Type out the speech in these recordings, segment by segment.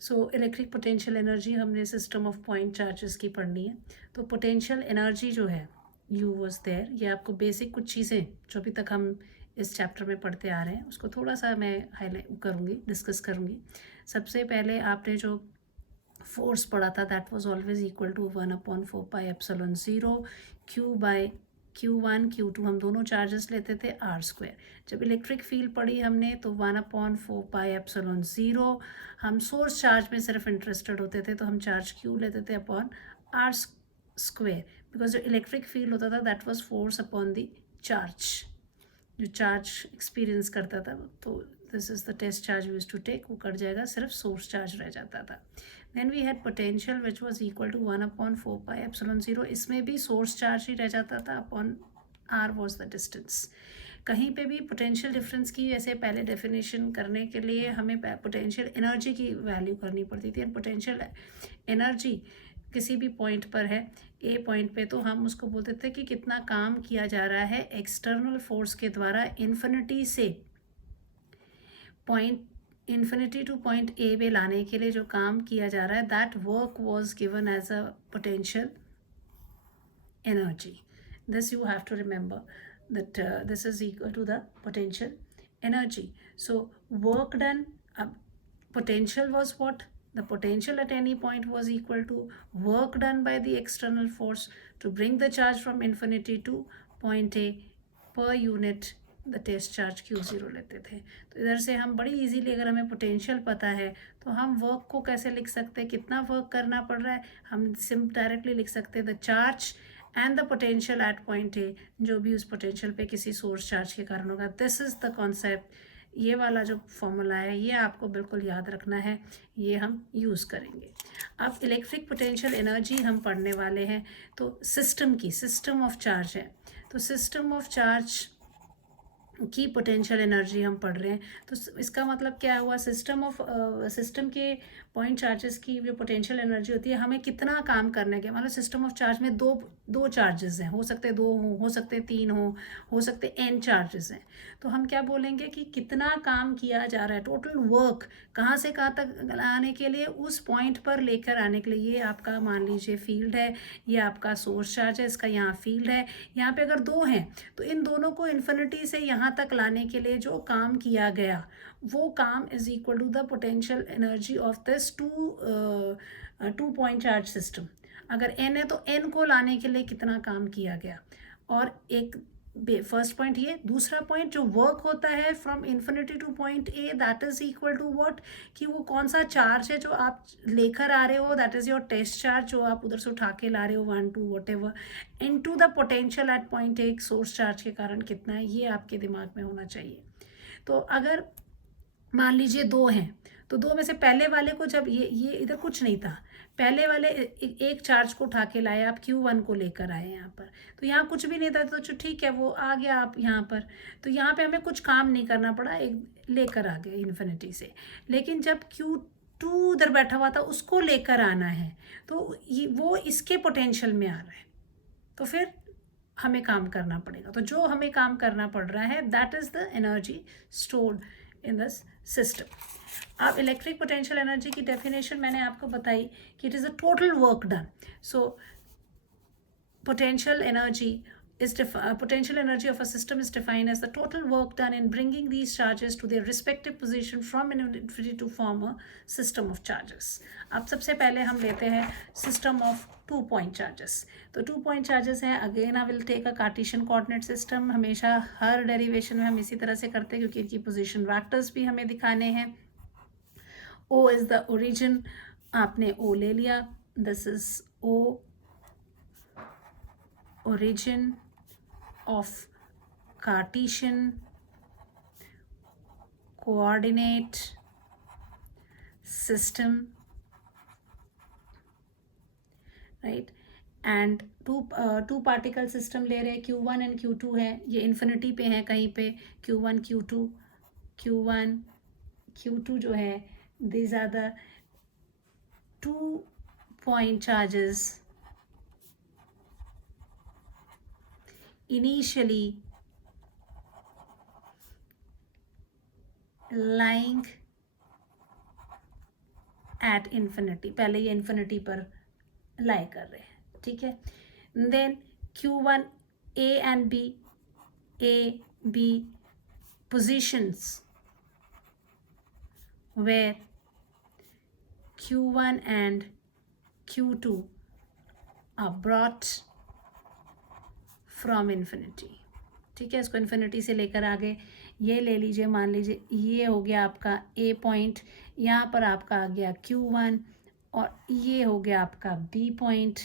So electric potential energy हमने system of point charges की पढ़नी है। तो पोटेंशियल एनर्जी जो है यू वॉज देयर, ये आपको बेसिक कुछ चीज़ें जो अभी तक हम इस चैप्टर में पढ़ते आ रहे हैं उसको थोड़ा सा मैं हाईलाइट करूँगी, डिस्कस करूँगी। सबसे पहले आपने जो फोर्स पढ़ा था that was always equal to 1/4πε0 Q/Q1 Q2, हम दोनों चार्जेस लेते थे r²। जब इलेक्ट्रिक फील्ड पढ़ी हमने तो 1/4πε0, हम सोर्स चार्ज में सिर्फ इंटरेस्टेड होते थे तो हम चार्ज Q लेते थे अपॉन r², बिकॉज जो इलेक्ट्रिक फील्ड होता था that was force upon the charge, जो चार्ज एक्सपीरियंस करता था। तो this is the test charge use to take, वो कट जाएगा, सिर्फ सोर्स चार्ज रह जाता था। Then we had potential which was equal to 1/4πε0, इसमें भी सोर्स चार्ज ही रह जाता था upon r was the distance. कहीं पे भी पोटेंशियल डिफरेंस की ऐसे पहले डेफिनेशन करने के लिए हमें पोटेंशियल एनर्जी की वैल्यू करनी पड़ती थी। एंड पोटेंशियल एनर्जी किसी भी पॉइंट पर है, ए पॉइंट पे, तो हम उसको बोलते थे कि कितना काम किया जा रहा है एक्सटर्नल फोर्स के द्वारा इन्फिनिटी से पॉइंट इन्फिनिटी टू पॉइंट ए पे लाने के लिए जो काम किया जा रहा है, that work was given as a potential energy. This you have to remember that this is equal to the potential energy. So work done, potential was what? The potential at any point was equal to work done by the external force to bring the charge from infinity to point A per unit the test charge Q0 लेते थे। तो इधर से हम बड़ी easily, अगर हमें potential पता है तो हम वर्क को कैसे लिख सकते हैं, कितना वर्क करना पड़ रहा है, हम डायरेक्टली लिख सकते हैं the charge and the potential eight point A, जो भी उस पोटेंशियल पे किसी सोर्स चार्ज के कारण होगा। This is the concept. ये वाला जो फॉर्मूला है ये आपको बिल्कुल याद रखना है, ये हम यूज़ करेंगे। अब इलेक्ट्रिक पोटेंशियल एनर्जी हम पढ़ने वाले हैं तो सिस्टम ऑफ चार्ज है, तो सिस्टम ऑफ चार्ज की पोटेंशियल एनर्जी हम पढ़ रहे हैं। तो इसका मतलब क्या हुआ, सिस्टम के पॉइंट चार्जेस की जो पोटेंशियल एनर्जी होती है, हमें कितना काम करने के, मतलब सिस्टम ऑफ चार्ज में दो चार्जेस हैं, हो सकते दो हो सकते तीन हो सकते n चार्जेस हैं। तो हम क्या बोलेंगे कि कितना काम किया जा रहा है, टोटल वर्क कहाँ से कहाँ तक आने के लिए, उस पॉइंट पर लेकर आने के लिए। ये आपका मान लीजिए फील्ड है, ये आपका सोर्स चार्ज है, इसका यहाँ फील्ड है, यहाँ पे अगर दो हैं तो इन दोनों को इन्फिनिटी से यहाँ तक लाने के लिए जो काम किया गया, वो काम is equal to the potential energy of this two point charge system. अगर n है तो n को लाने के लिए कितना काम किया गया। और एक फर्स्ट पॉइंट ये, दूसरा पॉइंट जो वर्क होता है from infinity to point A, that is equal to what, कि वो कौन सा चार्ज है जो आप लेकर आ रहे हो, that is your test charge जो आप उधर से उठा के ला रहे हो 1 2 what ever, into the potential eight point A, source charge के कारण कितना है, ये आपके दिमाग में होना चाहिए। तो अगर मान लीजिए दो हैं तो दो में से पहले वाले को, जब ये इधर कुछ नहीं था, पहले वाले एक चार्ज को उठा के लाए, आप Q1 को लेकर आए यहाँ पर, तो यहाँ कुछ भी नहीं था, तो ठीक है वो आ गया आप यहाँ पर, तो यहाँ पे हमें कुछ काम नहीं करना पड़ा, एक लेकर आ गए इन्फिनिटी से। लेकिन जब Q2 उधर बैठा हुआ था उसको लेकर आना है, तो वो इसके पोटेंशियल में आ रहा है, तो फिर हमें काम करना पड़ेगा। तो जो हमें काम करना पड़ रहा है, that is the energy stored in this system. अब इलेक्ट्रिक पोटेंशियल एनर्जी की डेफिनेशन मैंने आपको बताई कि it is a total work done. So potential energy of a system is defined as the total work done in bringing these charges to their respective position from infinity to form a system of charges. अब सबसे पहले हम लेते हैं system of 2 point charges। तो 2 point charges हैं, again I will take a Cartesian coordinate system. हमेशा हर डेरिवेशन में हम इसी तरह से करते हैं क्योंकि इनकी पोजिशन वैक्टर्स भी हमें दिखाने हैं। O इज द ओरिजिन, आपने O ले लिया, this is O origin of Cartesian coordinate system, right? And two particle system ले रहे हैं, Q1 एंड Q2 है, ये इन्फिनिटी पे हैं कहीं पे, Q1 Q2 जो है, these are the 2 point charges initially lying at infinity, पहले ये इन्फिनिटी पर लाई कर रहे हैं, ठीक है. Then Q1 A and B, A B positions where Q1 and Q2 are brought from infinity. ठीक है, इसको इन्फिनिटी से लेकर आगे ये ले लीजिए, मान लीजिए ये हो गया आपका A पॉइंट, यहाँ पर आपका आ गया Q1 और ये हो गया आपका B पॉइंट,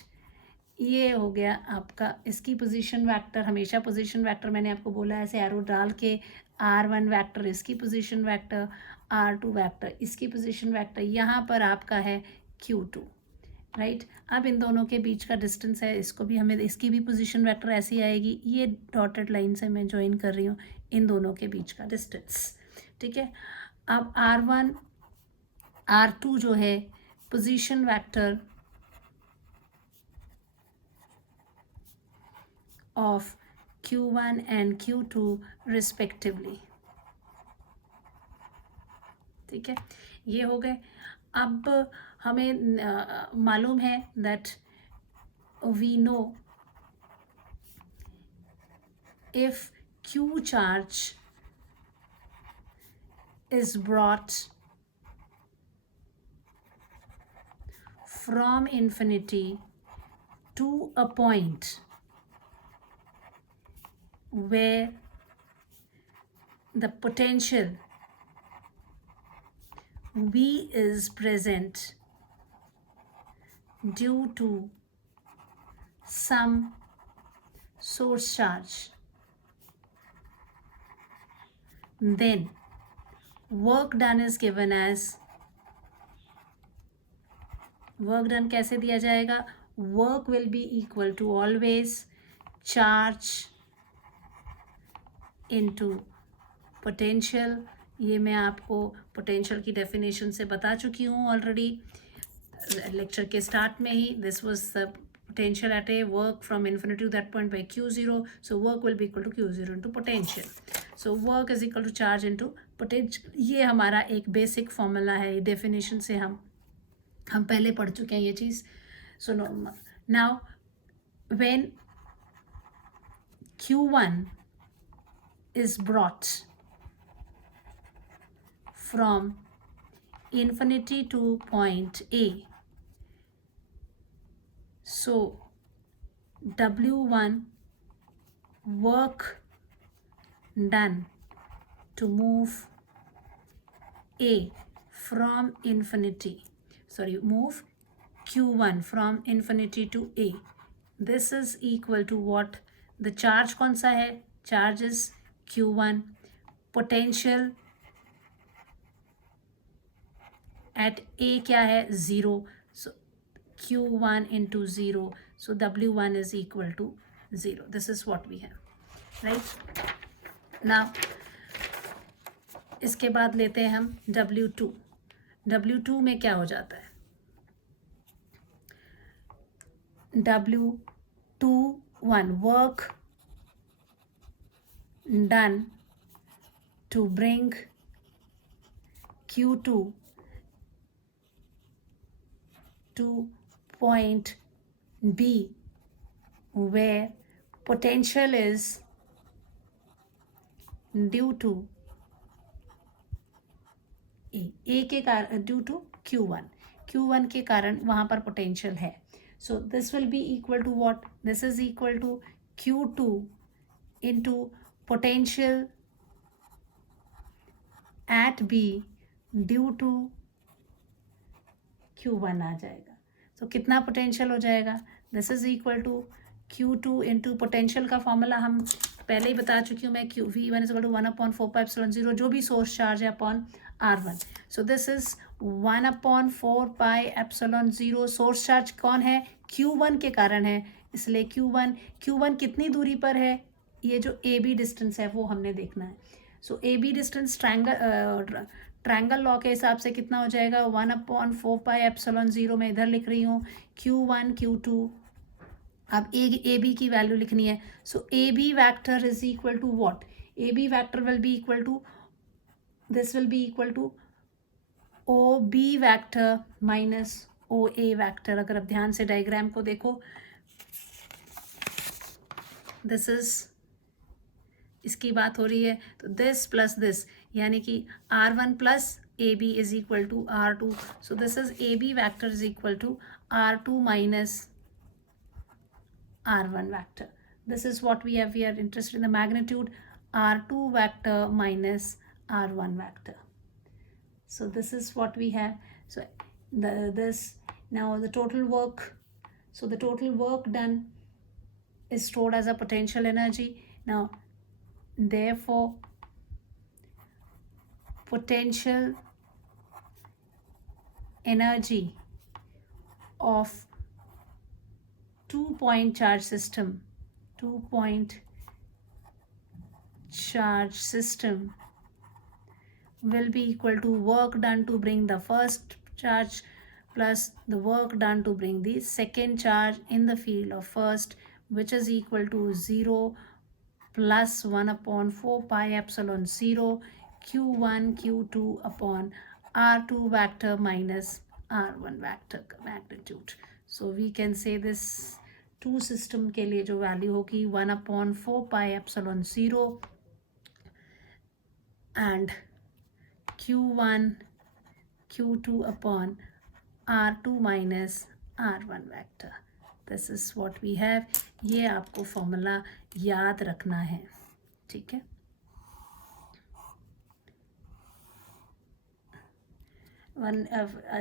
ये हो गया आपका इसकी पोजीशन वेक्टर. हमेशा पोजीशन वेक्टर मैंने आपको बोला ऐसे एरो डाल के, R1 वेक्टर इसकी पोजीशन वेक्टर, R2 वेक्टर इसकी पोजीशन वेक्टर, यहाँ पर आपका है Q2, राइट. अब इन दोनों के बीच का डिस्टेंस है, इसको भी हमें, इसकी भी पोजीशन वेक्टर ऐसी आएगी. ये डॉटेड लाइन से मैं ज्वाइन कर रही हूँ इन दोनों के बीच का डिस्टेंस, ठीक है. अब R1 R2 जो है position vector of Q1 and Q2 respectively, ठीक है, ये हो गए. अब हमें मालूम है that we know if Q charge is brought from infinity to a point where the potential V is present due to some source charge, then work done is given as, work done कैसे दिया जाएगा, work will be equal to always charge into potential. ये मैं आपको potential की definition से बता चुकी हूँ ऑलरेडी लेक्चर के स्टार्ट में ही. This was the potential at a work from infinity to that point by Q0. So work will be equal to Q0 into potential. So work is equal to charge into potential. ये हमारा एक basic formula है, ये definition से हम पहले पढ़ चुके हैं ये चीज़. So now when Q1 is brought from infinity to point A, so W1 work done to move A from infinity, move Q1 from infinity to A, this is equal to what, the charge कौन सा है, charge is Q1, potential at A क्या है, 0, so Q1 into 0, so W1 is equal to 0. This is what we have, right. Now इसके बाद लेते हैं हम W2. W2 में क्या हो जाता है, W21 work done to bring Q2 to point B where potential is due to A के कारण, ड्यू टू Q1 के कारण वहाँ पर पोटेंशियल है. So this will be equal to what, this is equal to Q2 into potential at B due to Q1 आ जाएगा. So कितना पोटेंशियल हो जाएगा, this is equal to Q2 into potential का फॉर्मूला हम पहले ही बता चुकी हूँ मैं, V1 इज इक्वल टू 1/4πε0 जो भी सोर्स चार्ज है upon R1. So this is 1/4πε0. Source charge कौन है, Q1 के कारण है, इसलिए Q1 कितनी दूरी पर है, ये जो AB डिस्टेंस है वो हमने देखना है. So AB distance triangle law के हिसाब से कितना हो जाएगा, 1/4πε0 मैं इधर लिख रही हूँ, Q1 Q2. अब AB की वैल्यू लिखनी है. So AB vector is equal to what, AB vector will be equal to, this will be equal to O B vector minus O A vector. अगर आप ध्यान से डायग्राम को देखो, दिस इज, इसकी बात हो रही है, तो दिस प्लस दिस, यानी कि R1 plus A B is equal to R2. So this is A B vector is equal to R2 minus R1 vector. This is what we have. We are interested in the magnitude R2 vector minus R1 vector. So this is what we have. So this now the total work. So the total work done is stored as a potential energy. Now therefore potential energy of 2-point charge system, 2-point charge system will be equal to work done to bring the first charge plus the work done to bring the second charge in the field of first, which is equal to 0 plus 1 upon 4 pi epsilon 0 q1 q2 upon r2 vector minus r1 vector magnitude. So we can say this 2 system के लिए जो value होगी 1 upon 4 pi epsilon 0 and q1 q2 upon r2 minus r1 vector. This is what we have. ये आपको formula याद रखना है, ठीक है.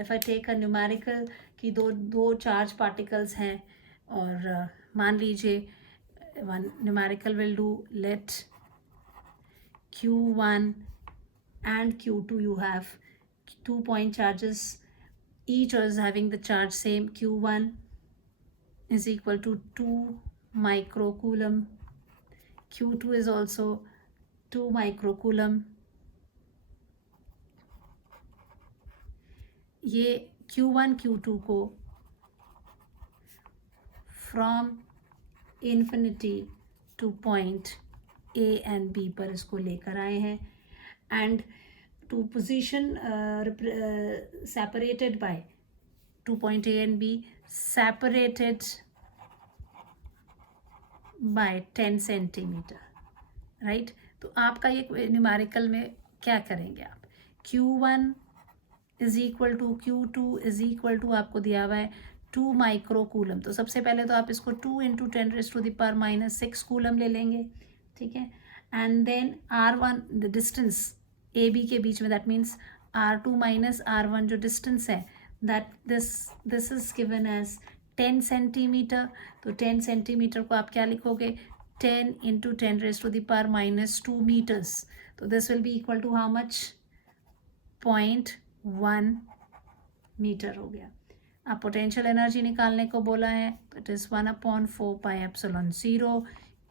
If I take a numerical कि दो चार्ज पार्टिकल्स हैं और मान लीजिए one numerical will do, let q1 and q2 you have 2-point charges, each is having the charge same. q1 is equal to 2 microcoulomb, q2 is also 2 microcoulomb. ये q1 q2 को from infinity to point A and B पर इसको लेकर आए हैं and to position separated by 2 point A and B separated by 10 centimeter, right? तो आपका ये न्यूमेरिकल में क्या करेंगे आप, q1 is equal to q2 is equal to आपको दिया हुआ है 2 माइक्रोकूलम. तो सबसे पहले तो आप इसको 2 इंटू 10⁻⁻⁶ कूलम ले लेंगे, ठीक है. And then r1 the distance A B के बीच में, that means r2 minus r1 जो डिस्टेंस है, that this is given as 10 centimetre. तो 10 सेंटीमीटर को आप क्या लिखोगे, 10 इंटू 10⁻⁻² मीटर्स. तो this will be equal to how much, 0.1 metre हो गया. अब पोटेंशियल एनर्जी निकालने को बोला है, तो it is 1 upon 4 pi epsilon 0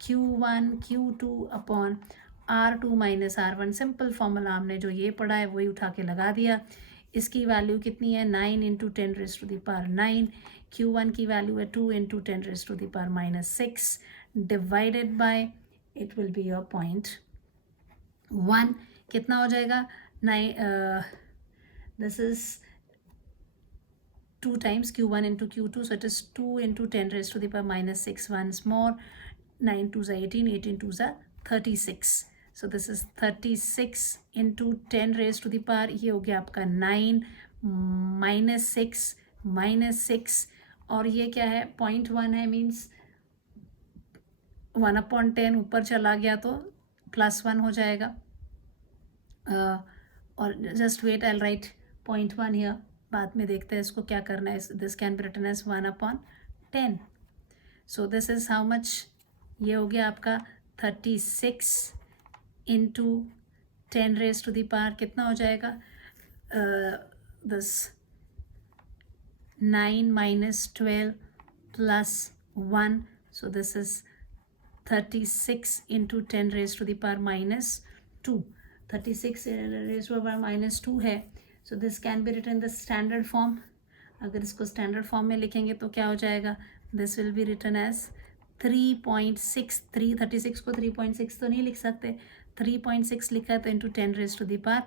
q1 q2 upon r2 minus r1. Simple formula हमने जो ये पढ़ा है वही उठा के लगा दिया. इसकी वैल्यू कितनी है, 9 इंटू 10⁻9. q1 की वैल्यू है 2 into 10⁻⁻6 divided by, it will be 0.1. कितना हो जाएगा, 9, this is 2 times q1 into q2, so it is 2 into 10⁻⁻6 once more. 9 2s are 18, 18 2s are 36. So this is 36 into 10⁻, ये हो गया आपका 9 -6 और ये क्या है, 0.1 है, मीन्स 1/10 ऊपर चला गया तो +1 हो जाएगा. और just wait, I write 0.1 here, बाद में देखते हैं इसको क्या करना है. This can be written as 1/10. So this is how much, ये हो गया आपका 36 इंटू 10⁻, कितना हो जाएगा, this 9 - 12 + 1. So this is 36 into 10⁻⁻². 36 raised to the power -2 है. So this can be written the standard form. अगर इसको स्टैंडर्ड फॉर्म में लिखेंगे तो क्या हो जाएगा, this will be written as 3.63. 36 को 3.6 तो नहीं लिख सकते, 3.6 लिखा है तो इंटू 10⁻⁻,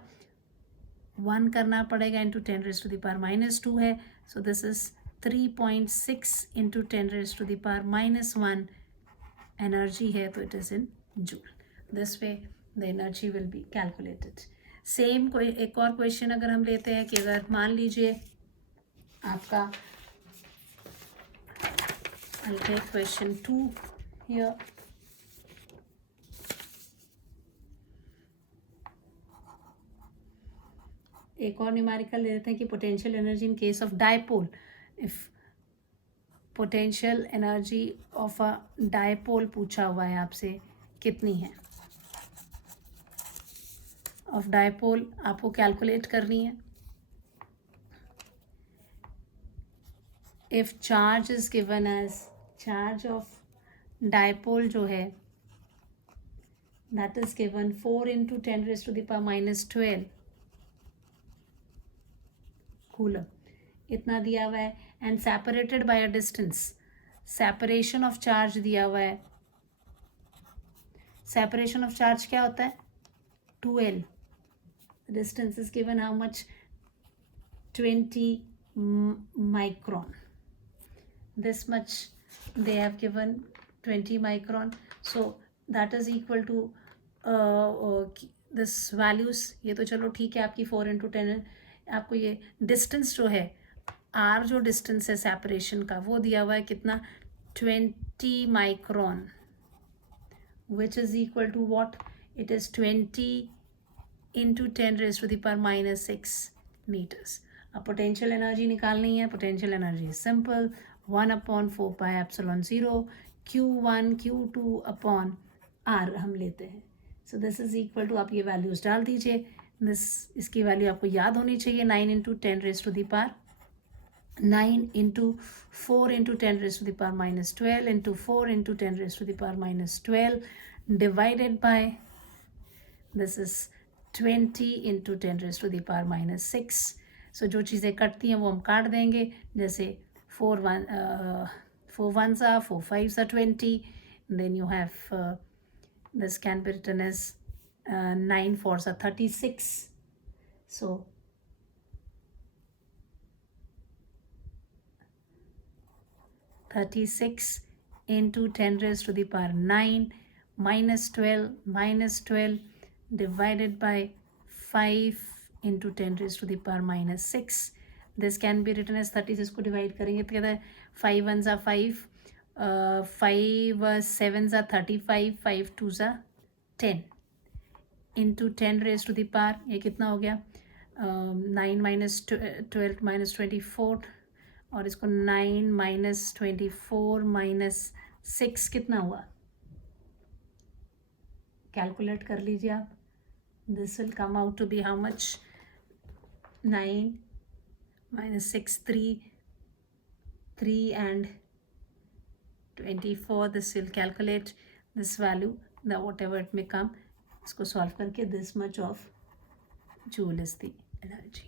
1 करना पड़ेगा इंटू 10⁻⁻² है. So this is 3.6 into 10⁻⁻1 energy है, तो it is in joule. This way the energy will be calculated. Same कोई एक और क्वेश्चन अगर हम लेते हैं कि अगर मान लीजिए आपका, I'll take question 2 here. एक और न्यूमेरिकल ले लेते हैं कि potential energy in case of dipole. If potential energy of a dipole पूछा हुआ है आपसे कितनी है. ऑफ डायपोल आपको कैलकुलेट करनी है. If charge is given as charge of dipole जो है that is given 4 into 10⁻⁻12 coulomb, इतना दिया हुआ है. And separated by a distance, separation of charge दिया हुआ है. सेपरेशन ऑफ चार्ज क्या होता है? 2L. Distance is given how much? 20 micron. This much they have given 20 micron. So that is equal to this values. ये तो चलो ठीक है, आपकी 4 into 10 है. आपको ये डिस्टेंस जो है R जो डिस्टेंस है सेपरेशन का वो दिया हुआ है कितना? 20 micron, which is equal to what? It is 20 into 10⁻⁻6 meters. अब पोटेंशियल एनर्जी निकालनी है. Potential energy simple, 1/4πε0 Q1 Q2 upon R हम लेते हैं. So this is equal to, आप ये वैल्यूज डाल दीजिए. इसकी वैल्यू आपको याद होनी चाहिए. 9 into 9 into 4 into 10⁻⁻12 into 4 into 10⁻⁻12 divided by, this is 20 into 10⁻⁻6. सो जो चीज़ें कटती हैं वो हम काट देंगे. जैसे 4 ones are 4 5s are 20. Then you have this can be written as 9 4s are 36. So 36 into 10⁻9 minus 12 divided by 5 into 10⁻⁻6. This can be written as 30. इसको डिवाइड करेंगे तो कहता है 5 ones are 5, 5 sevens are 35, 5 twos are 10 into 10⁻, ये कितना हो गया? 9 minus 12 minus 24, और इसको 9 minus 24 minus 6 कितना हुआ? कैलकुलेट कर लीजिए आप. This will come out to be how much? 9 minus 6, 3 and 24. This will calculate this value, the whatever it may come. इसको सॉल्व करके this much of joule is the energy.